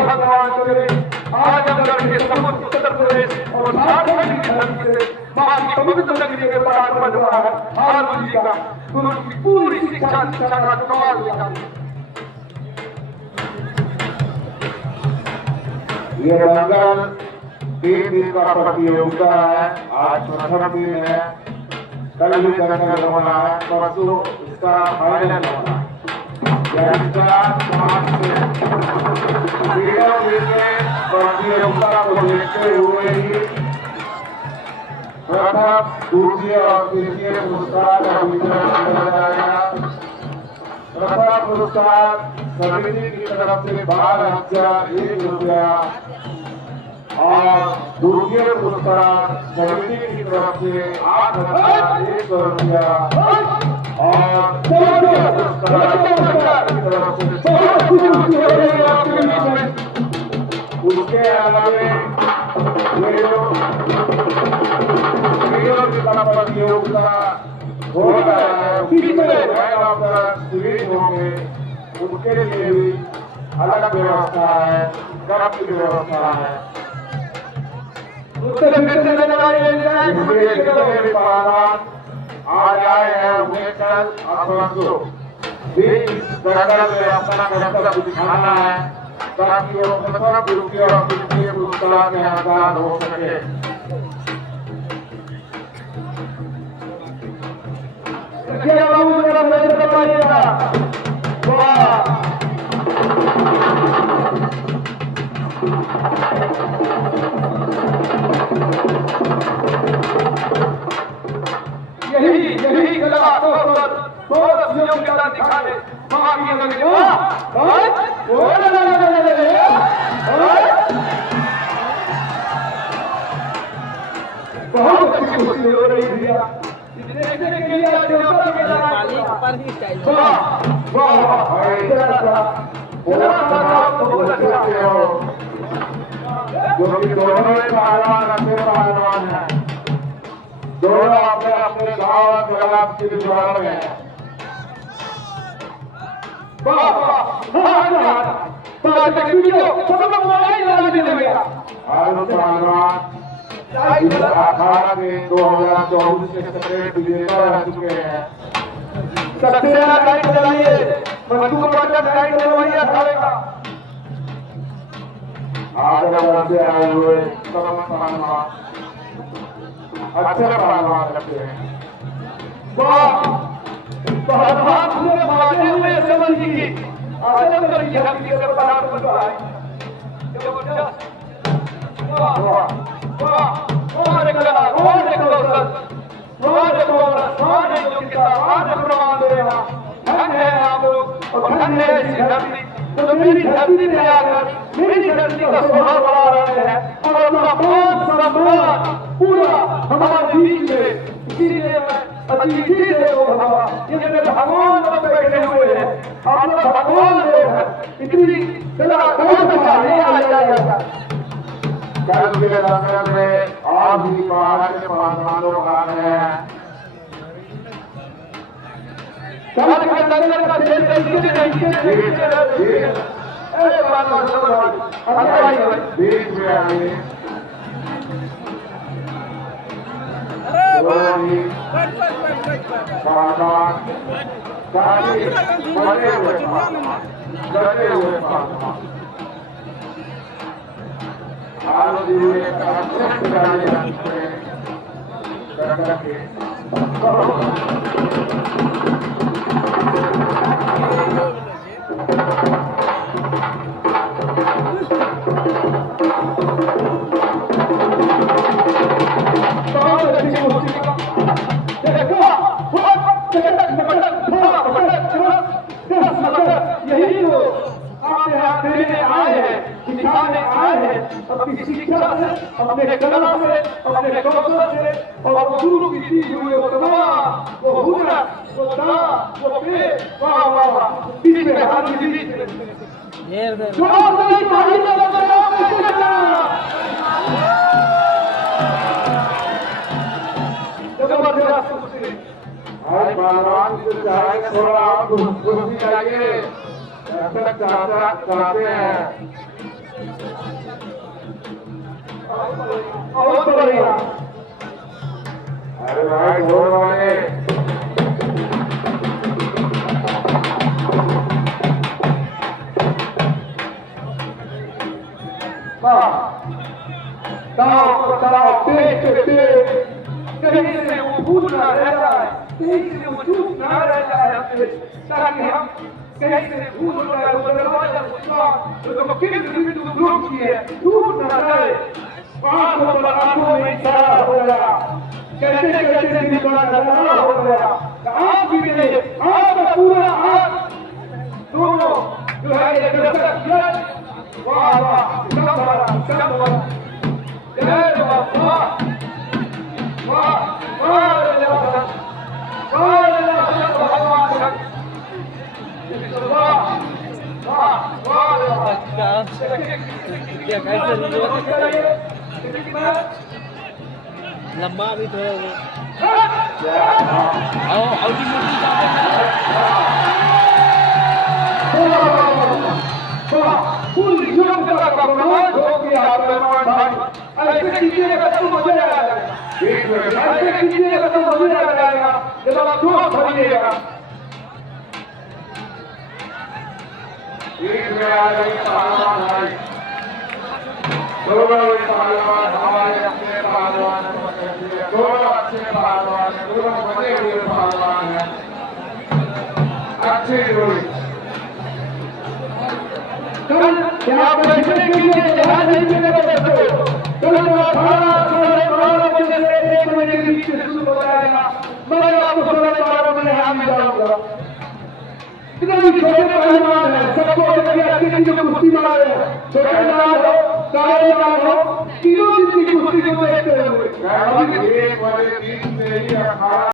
भगवान करे आजमगढ़ के समस्त उत्तर प्रदेश और झारखंड की धरती से मां की पवित्र नगरी के पराक्रम हुआ है हारून जी का उनकी पूरी शिक्षा का कमाल निकाली। ये दंगल 3 दिन का प्रतियोगिता है। आज प्रथम दिन है, कल भी दंगल होना है, परसों इसका फाइनल होना है। प्रतियोगिता को देखते हुए ही प्रथम, द्वितीय और तृतीय पुरस्कार का वितरण किया जाएगा। प्रथम पुरस्कार समिति की तरफ से 12,001 रुपया और द्वितीय पुरस्कार समिति की तरफ से 8,100 रुपया और तृतीय पुरस्कार की तरफ से उसके अलावे प्रतियोगिता हो रहा है, उनके लिए भी अलग व्यवस्था है, कप की व्यवस्था है। आज आए हैं उन्हें कल परसों अपना कर्तव्य दिखाना है ताकि वो प्रथम, द्वितीय और तृतीय पुरस्कार में हकदार हो सके। यही कला योग्यता दिखाने मां की नगरी बहुत अच्छी खुशी हो रही है। पहलवान है, दोनों अपने अपने गाँव के जुड़ाव में है। अखाड़ा में 2024 के सेक्रेटरी विजेता रह चुके हैं। सबसे ज्यादा लाइट चलाइए, मंटू बटन लाइट चलवाइए अखाड़े का। आजमगढ़ से आए हुए तमाम पहलवान अच्छे पहलवान लगते हैं। पहलवान पूरे भागे हुए समझ की आजमगढ़ की हस्ती से पदार्थ बना है। जबरदस्त प्रमाण देना धन्य है आप लोग और धन्य है ऐसी धरती तो मेरी धरती में आकर मेरी धरती का शोभा बढ़ा रहे हैं और अपना मान सम्मान पूरा हमारे बीच में। इसीलिए मैं अतिथि देवो भव, ये मेरे भगवान लोग बैठे हुए हैं, आप लोग भगवान लोग हैं, इतनी जरा कौन चाहिए आ जाएगा। कल के दंगल में और भी बाहर के पहलवान लोग आ रहे हैं। कल के दंगल का खेल बीच में आइए। बड़े हुए डरे हुए यही तो आप यहाँ देने आए हैं, सिखाने आए हैं अपनी शिक्षा से, अपने कला से, अपने कौशल से और गुरु की दी हुए वो तमाम वो हुनर, वो दान, वो पेश, वाह वाह वाह, बीच में हाथ दी आज भगवान की चाहे थोड़ा और कुर्सी चाहिए ऐसा चाहते हैं। बहुत बढ़िया। अरे भाई ढोल वाले कहीं से वो भूल ना रहता है, कहीं से वो चूक ना रहता है हमसे, ताकि हम कहीं से भूल हो जाए वो दरवाजा खुला तो फिर रोक किए टूट ना जाए। आंखों पर आंखों में इशारा हो गया, कहते कहते दिल बड़ा नजारा हो गया। आप भी नहीं, आपका पूरा हाथ दोनों जो है ये दर्शक वाह वाह सब बड़ा जय बाबा लंबा भी थोड़ा आओ पूरी योग्यता का प्रमाण हो गया मेहमान भाई। ऐसे कीजिएगा तो मजा आ जाएगा, ऐसे कीजिएगा तो मजा आ जाएगा जब आप जोश भरिएगा। एक में आ गई पहलवान भाई, दोनों ही पहलवान हमारे अपने पहलवान हैं, दोनों अच्छे पहलवान हैं, दोनों बने हुए पहलवान हैं, अच्छी जोड़ी। आप बैठने कीजिए, जहाँ नहीं मिले कल 12 बजे से 1 बजे के बीच में शुरू हो जाएगा। मैं आपको 12 बजे यहाँ मिल जाऊंगा। इतने भी छोटे पहलवान हैं, सबको अच्छी जो कुश्ती मारे, छोटे लाल हो, काले लाल हो, तीनों दिन की कुश्ती को देखते हुए एक बजे 3 से ही अखाड़ा